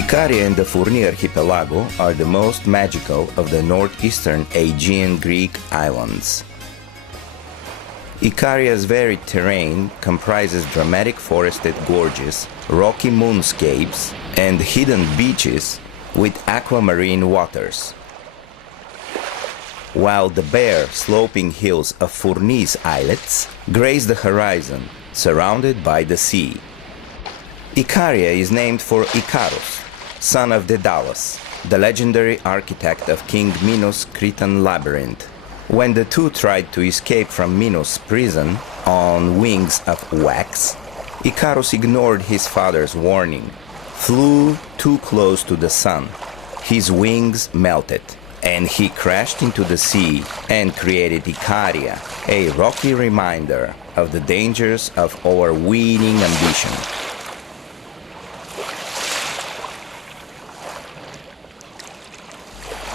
IKARIA and the ΦΟΥΡΝΟΙ archipelago are the most magical of the northeastern Aegean Greek islands. Ikaria's varied terrain comprises dramatic forested gorges, rocky moonscapes, and hidden beaches with aquamarine waters. While the bare, sloping hills of ΦΟΥΡΝΟΙ's islets graze the horizon, surrounded by the sea. Ikaria is named for Ikarus, son of Daedalus, the legendary architect of King Minos' Cretan labyrinth. When the two tried to escape from Minos' prison on wings of wax, Ikarus ignored his father's warning, flew too close to the sun. His wings melted, and he crashed into the sea and created Ikaria, a rocky reminder of the dangers of overweening ambition.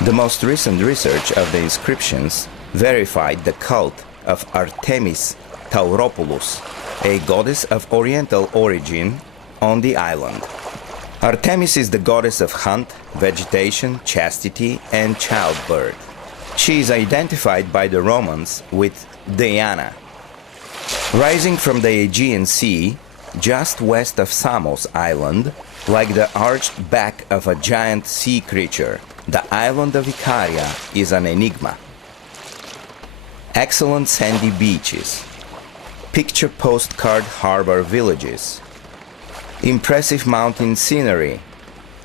The most recent research of the inscriptions verified the cult of Artemis Tauropoulos, a goddess of Oriental origin on the island. Artemis is the goddess of hunt, vegetation, chastity, and childbirth. She is identified by the Romans with Diana. Rising from the Aegean Sea, just west of Samos Island, like the arched back of a giant sea creature, the island of Ikaria is an enigma. Excellent sandy beaches, picture postcard harbor villages, impressive mountain scenery,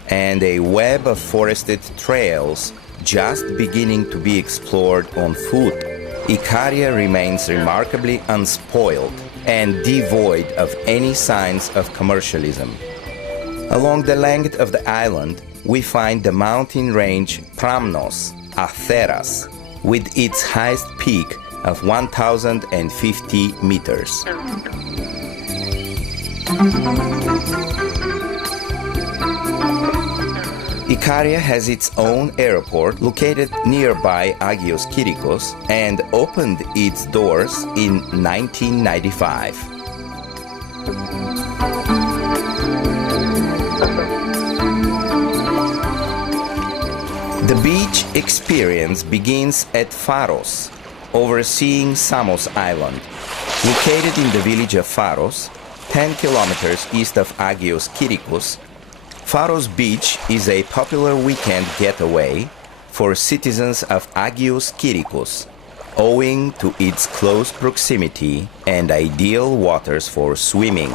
and a web of forested trails just beginning to be explored on foot, Ikaria remains remarkably unspoiled and devoid of any signs of commercialism. Along the length of the island, we find the mountain range Pramnos, Atheras, with its highest peak of 1,050 meters. Ikaria has its own airport located nearby Agios Kyrikos and opened its doors in 1995. The beach experience begins at Pharos, overseeing Samos Island. Located in the village of Pharos, 10 kilometers east of Agios Kyrikos, Pharos Beach is a popular weekend getaway for citizens of Agios Kyrikos, owing to its close proximity and ideal waters for swimming.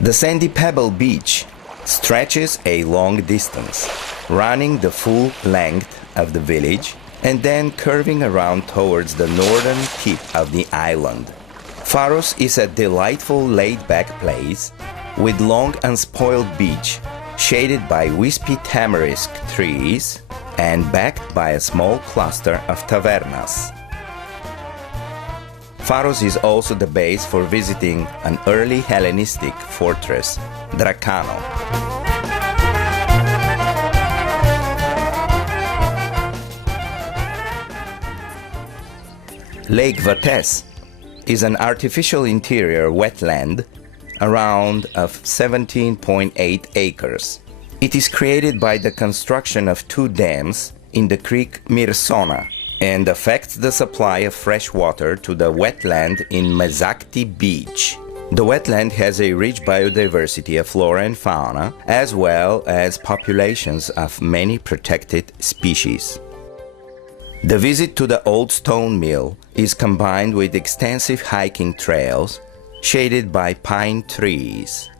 The sandy pebble beach stretches a long distance, running the full length of the village and then curving around towards the northern tip of the island. Pharos is a delightful laid-back place with long unspoiled beach, shaded by wispy tamarisk trees and backed by a small cluster of tavernas. Pharos is also the base for visiting an early Hellenistic fortress, Dracano. Lake Vates is an artificial interior wetland around of 17.8 acres. It is created by the construction of two dams in the creek Myrsona and affects the supply of fresh water to the wetland in Mezakti Beach. The wetland has a rich biodiversity of flora and fauna, as well as populations of many protected species. The visit to the old stone mill is combined with extensive hiking trails shaded by pine trees.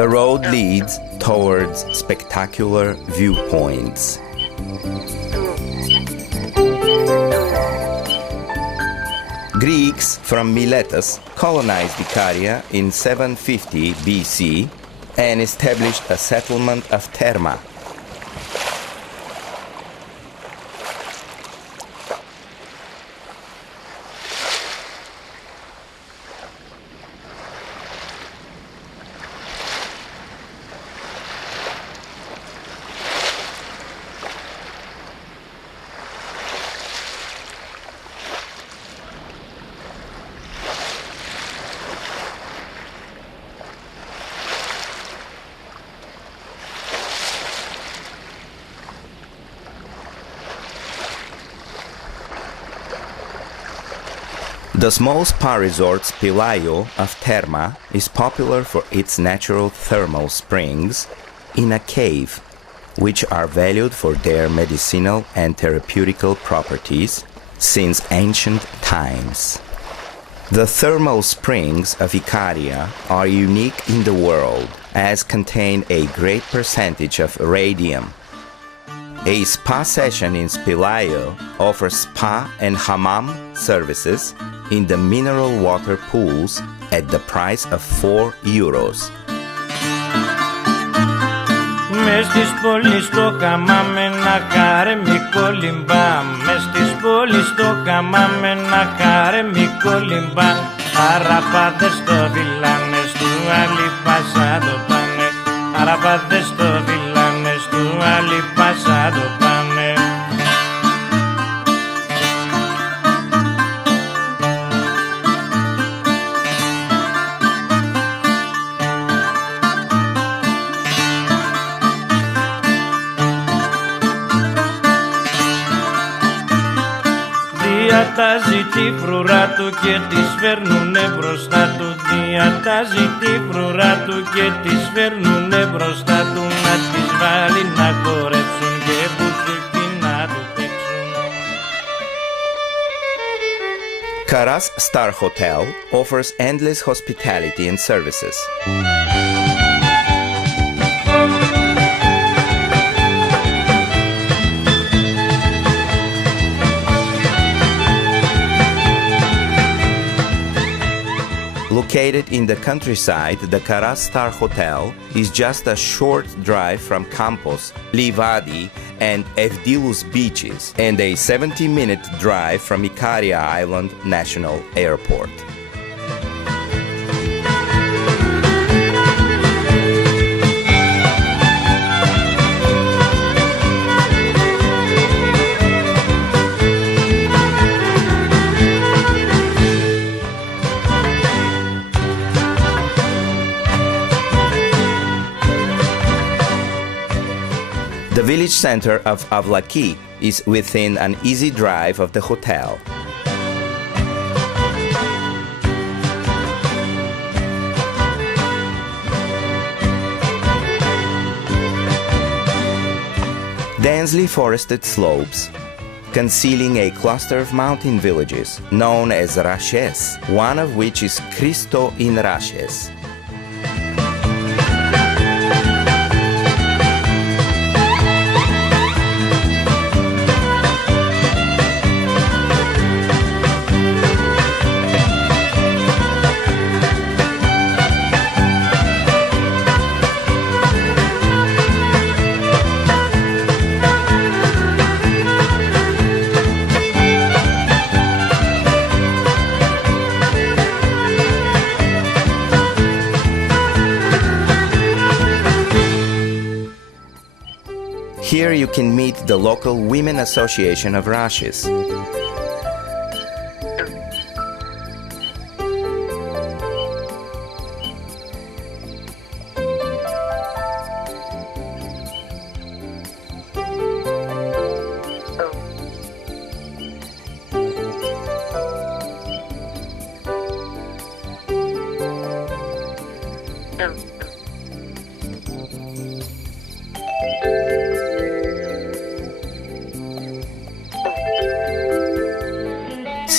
The road leads towards spectacular viewpoints. Greeks from Miletus colonized Ikaria in 750 BC and established a settlement of Therma. The small spa resort Spilaio of Therma is popular for its natural thermal springs in a cave, which are valued for their medicinal and therapeutical properties since ancient times. The thermal springs of Ikaria are unique in the world as contain a great percentage of radium. A spa session in Spilaio offers spa and hammam services in the mineral water pools at the price of €4. Μες της πόλης το καμάμε να καρεμικό λιμπά. Μες της πόλης το καμάμε να καρεμικό λιμπά. Αραπάδες το βιλάνες του άλλη πάσα το πάνε. Αραπάδες το βιλάνες του άλλη πάσα το πάνε. Διατάζει τη φρουρά του και τις φέρνουνε μπροστά του. Διατάζει τη φρουρά του και τις φέρνουνε μπροστά του. Να τις βάλει να χορέψουν και μπουζούκι να του παίξουν. Karas Star Hotel offers endless hospitality and services. Located in the countryside, the Karas Star Hotel is just a short drive from Campos, Livadi, and Evdilus beaches, and a 70-minute drive from IKARIA Island National Airport. The village center of Avlaki is within an easy drive of the hotel. Densely forested slopes, concealing a cluster of mountain villages known as Rashes, one of which is Christo in Rashes. Here you can meet the local Women Association of Rashes.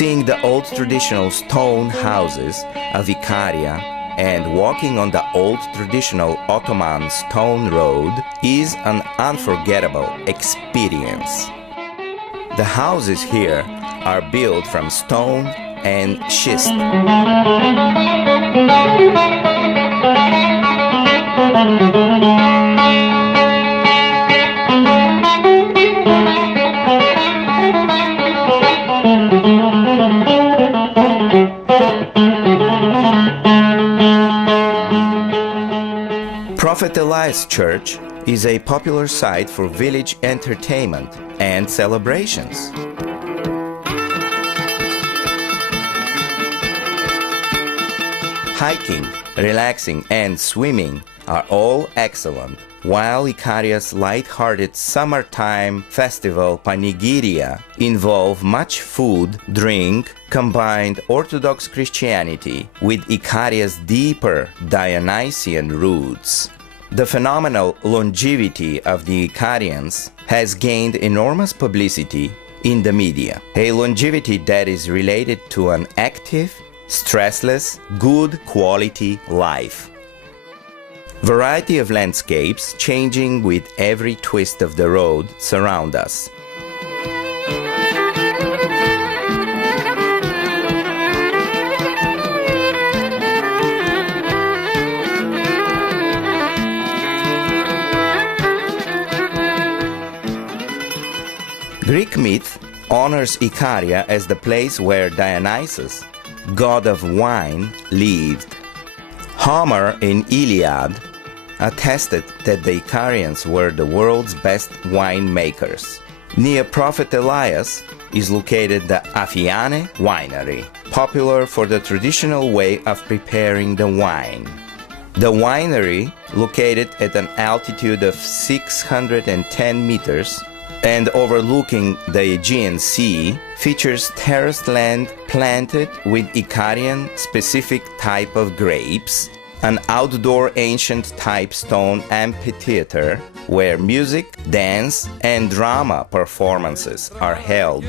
Seeing the old traditional stone houses of Ikaria and walking on the old traditional Ottoman stone road is an unforgettable experience. The houses here are built from stone and schist. Prophet Elias Church is a popular site for village entertainment and celebrations. Hiking, relaxing, and swimming are all excellent, while Ikaria's light-hearted summertime festival Panigiria involve much food, drink, combined Orthodox Christianity with Ikaria's deeper Dionysian roots. The phenomenal longevity of the Ikarians has gained enormous publicity in the media, a longevity that is related to an active, stressless, good quality life. Variety of landscapes changing with every twist of the road surround us. Greek myth honors Ikaria as the place where Dionysus, god of wine, lived. Homer in Iliad attested that the Icarians were the world's best winemakers. Near Prophet Elias is located the Afiane Winery, popular for the traditional way of preparing the wine. The winery, located at an altitude of 610 meters and overlooking the Aegean Sea, features terraced land planted with Icarian-specific type of grapes, an outdoor ancient-type stone amphitheater where music, dance, and drama performances are held.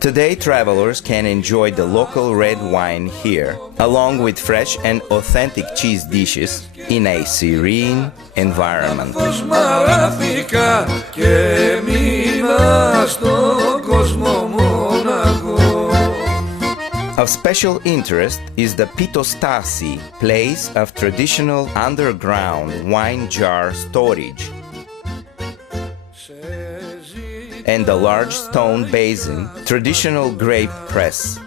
Today, travelers can enjoy the local red wine here, along with fresh and authentic cheese dishes in a serene environment. Of special interest is the Pitostasi, place of traditional underground wine jar storage, and the large stone basin, traditional grape press.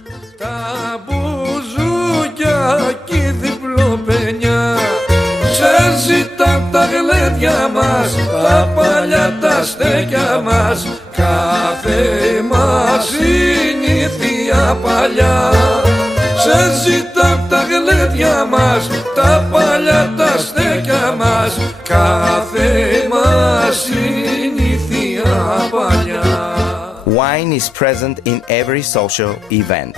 Τα γλέντια μας, τα παλιά τα στέκια μας, κάθε μας συνήθεια παλιά. Σε ζητά τα γλέντια μας, τα παλιά τα στέκια μας, κάθε μας συνήθεια παλιά. Wine is present in every social event.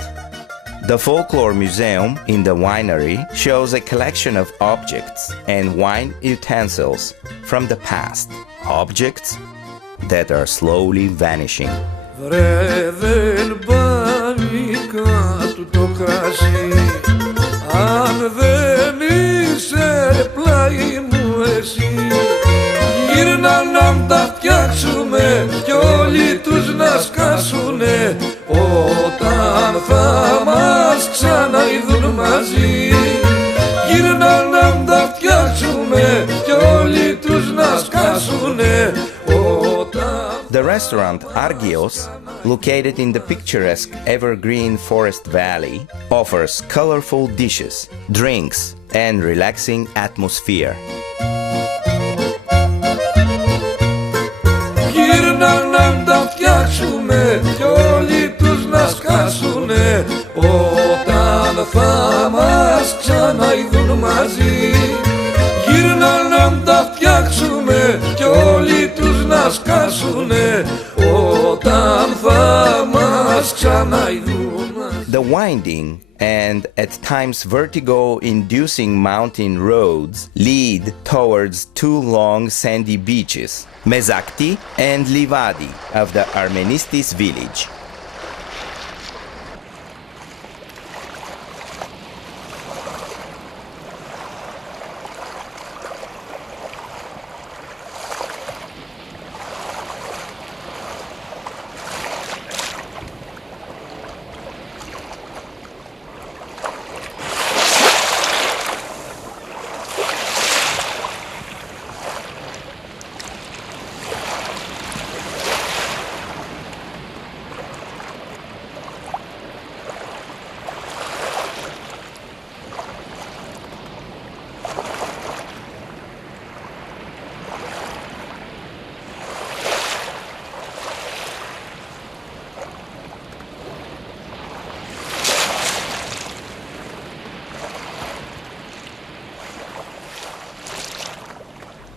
The Folklore Museum in the winery shows a collection of objects and wine utensils from the past, objects that are slowly vanishing. Βρε δεν πάει κάτω το κρασί, αν δεν είσαι πλάι μου εσύ. Γύρνα να μ' τα φτιάξουμε κι όλοι τους να σκάσουνε, όταν θα μας ξαναειδούν μαζί. Γύρνα να μ' τα φτιάξουμε κι όλοι τους να σκάσουνε, όταν... The restaurant Argios, located in the picturesque evergreen forest valley, offers colorful dishes, drinks, and relaxing atmosphere. Γύρνα να μ' τα φτιάξουμε κι όλοι τους να σκάσουνε, όταν θα μας ξαναειδούν μαζί. Γύρνα να μ' τα φτιάξουμε κι όλοι τους να σκάσουνε, όταν θα μας ξαναειδούν μαζί. The winding and at times vertigo-inducing mountain roads lead towards two long sandy beaches, Mezakti and Livadi of the Armenistis village.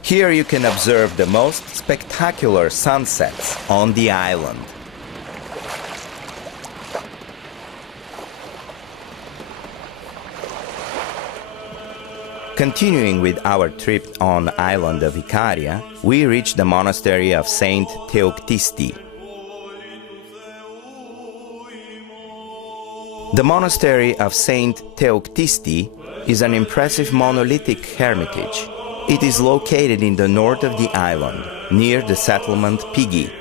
Here you can observe the most spectacular sunsets on the island. Continuing with our trip on the island of Ikaria, we reach the monastery of Saint Theoctisti. The monastery of Saint Theoctisti is an impressive monolithic hermitage. It is located in the north of the island, near the settlement Pigi.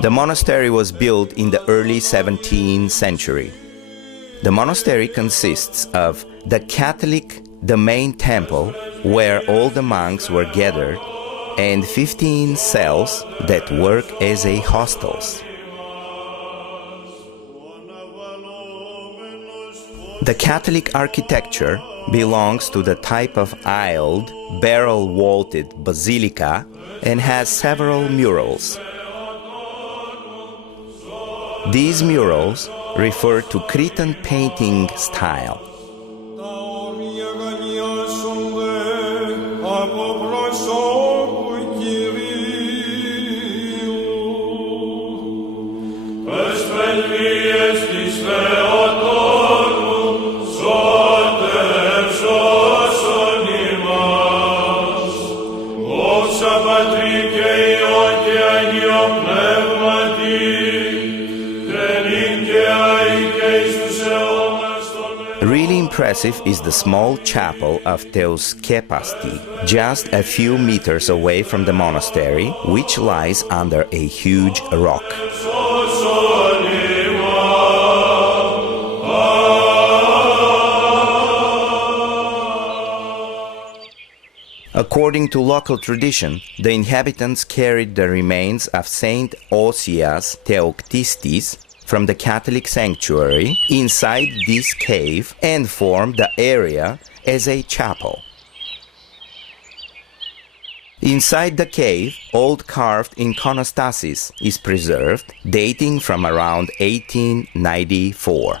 The monastery was built in the early 17th century. The monastery consists of the main temple, where all the monks were gathered, and 15 cells that work as a hostels. The Catholic architecture belongs to the type of aisled, barrel-vaulted basilica and has several murals. These murals refer to Cretan painting style. Really impressive is the small chapel of Theoskepasti, just a few meters away from the monastery, which lies under a huge rock. According to local tradition, the inhabitants carried the remains of Saint Osias Theoctistis from the Catholic sanctuary inside this cave and formed the area as a chapel. Inside the cave, old carved iconostasis is preserved, dating from around 1894.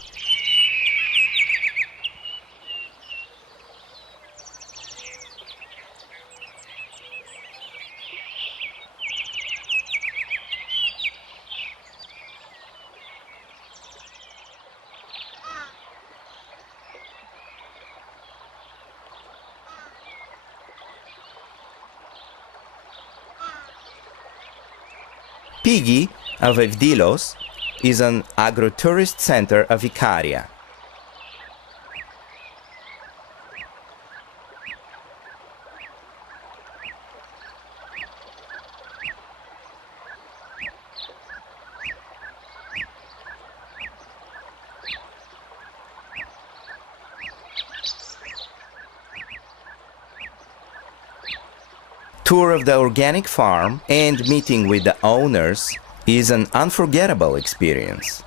Pigi of Evdilos is an agro-tourist center of Ikaria. Tour of the organic farm and meeting with the owners is an unforgettable experience.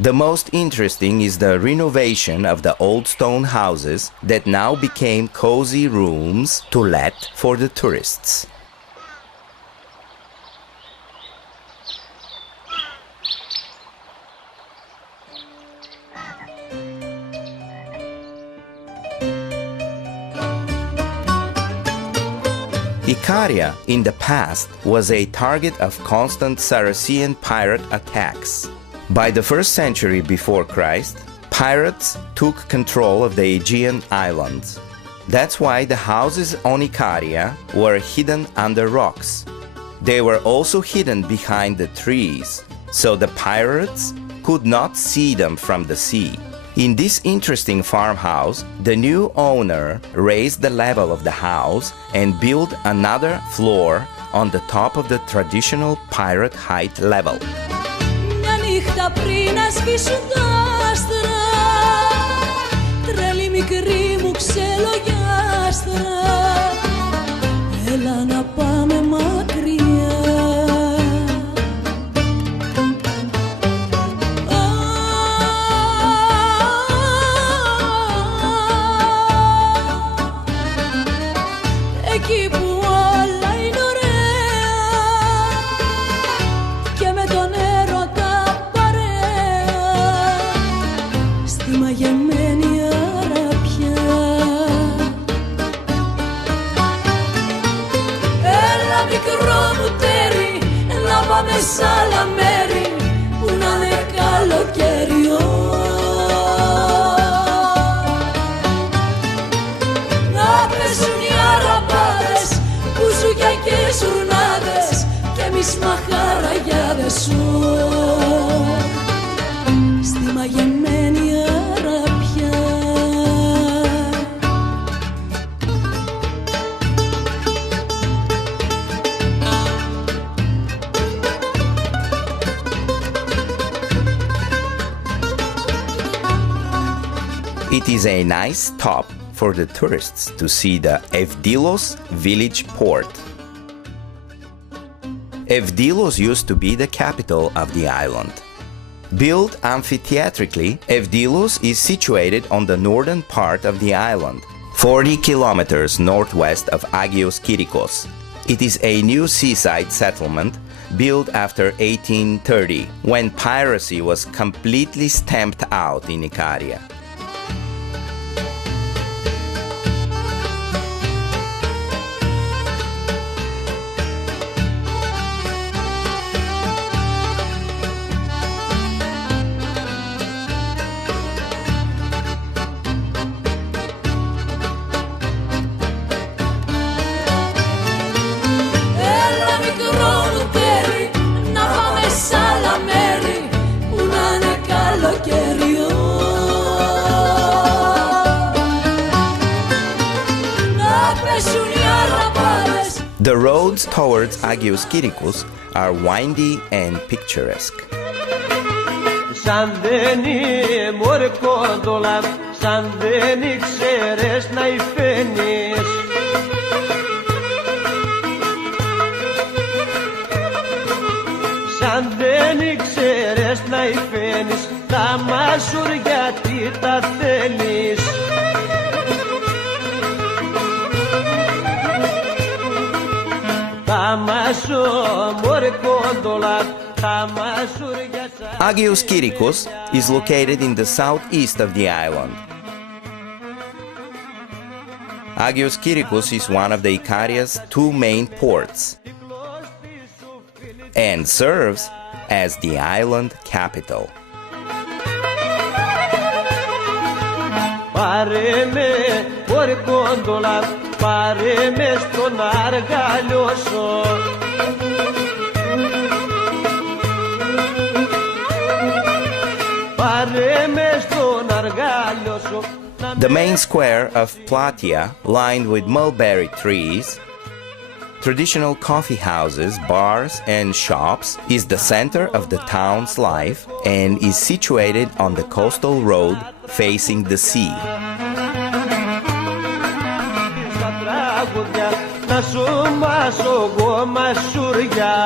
The most interesting is the renovation of the old stone houses that now became cozy rooms to let for the tourists. Ikaria in the past was a target of constant Saracen pirate attacks. By the 1st century before Christ, pirates took control of the Aegean islands. That's why the houses on Ikaria were hidden under rocks. They were also hidden behind the trees, so the pirates could not see them from the sea. In this interesting farmhouse, the new owner raised the level of the house and built another floor on the top of the traditional pirate height level. Μια νύχτα πριν να σβήσουν τα άστρα, τρέλη μικρή μου ξελογιάστρα, έλα να πάμε μακριά. Εκεί που όλα είναι ωραία και με τον έρωτα παρέα, στη μαγεμένη αραπιά. Έλα μικρό μου τέρι, να πάμε σ' άλλα μέρη που να είναι καλοκαίριο. Να πέσουν οι αραπάδες, μπουζούκια και σουρνάδες και εμείς μαχαραγιάδες σου στη μαγεμένη αραπιά. It is a nice stop for the tourists to see the Evdilos village port. Evdilos used to be the capital of the island. Built amphitheatrically, Evdilos is situated on the northern part of the island, 40 kilometers northwest of Agios Kirikos. It is a new seaside settlement built after 1830, when piracy was completely stamped out in Ikaria. The roads towards Agios Kirikos are windy and picturesque. Σαν δεν μωρέ κόντολα, σαν δεν ήξερες να υφαίνεις. Σαν δεν ήξερες να υφαίνεις, τα μάσουρ γιατί τα θέλεις. Agios Kirikos is located in the southeast of the island. Agios Kirikos is one of the Ikaria's two main ports and serves as the island capital. Πάρε με στον αργαλιό σου. Πάρε με στον αργαλιό σου. The main square of Platia, lined with mulberry trees, traditional coffee houses, bars and shops, is the center of the town's life and is situated on the coastal road facing the sea. Να σου μάσω εγώ μασουριά.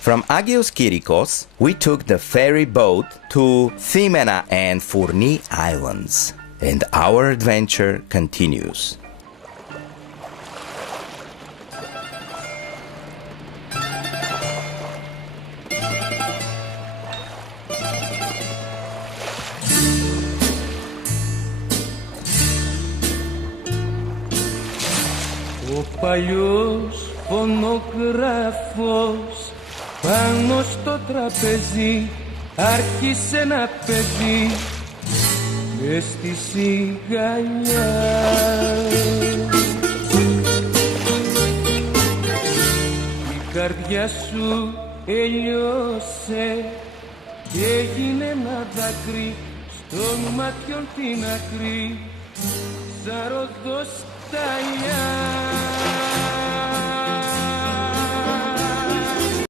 From Agios Kirikos, we took the ferry boat to Thimena and FOΥΡΝΟΙ Islands, and our adventure continues. Ο παλιός φωνογράφος πάνω στο τραπέζι άρχισε να παίζει μες στη σιγαλιά. Η καρδιά σου έλειωσε και έγινε ένα δάκρυ στον μάτιον την άκρη σαν ροδοσταλιά.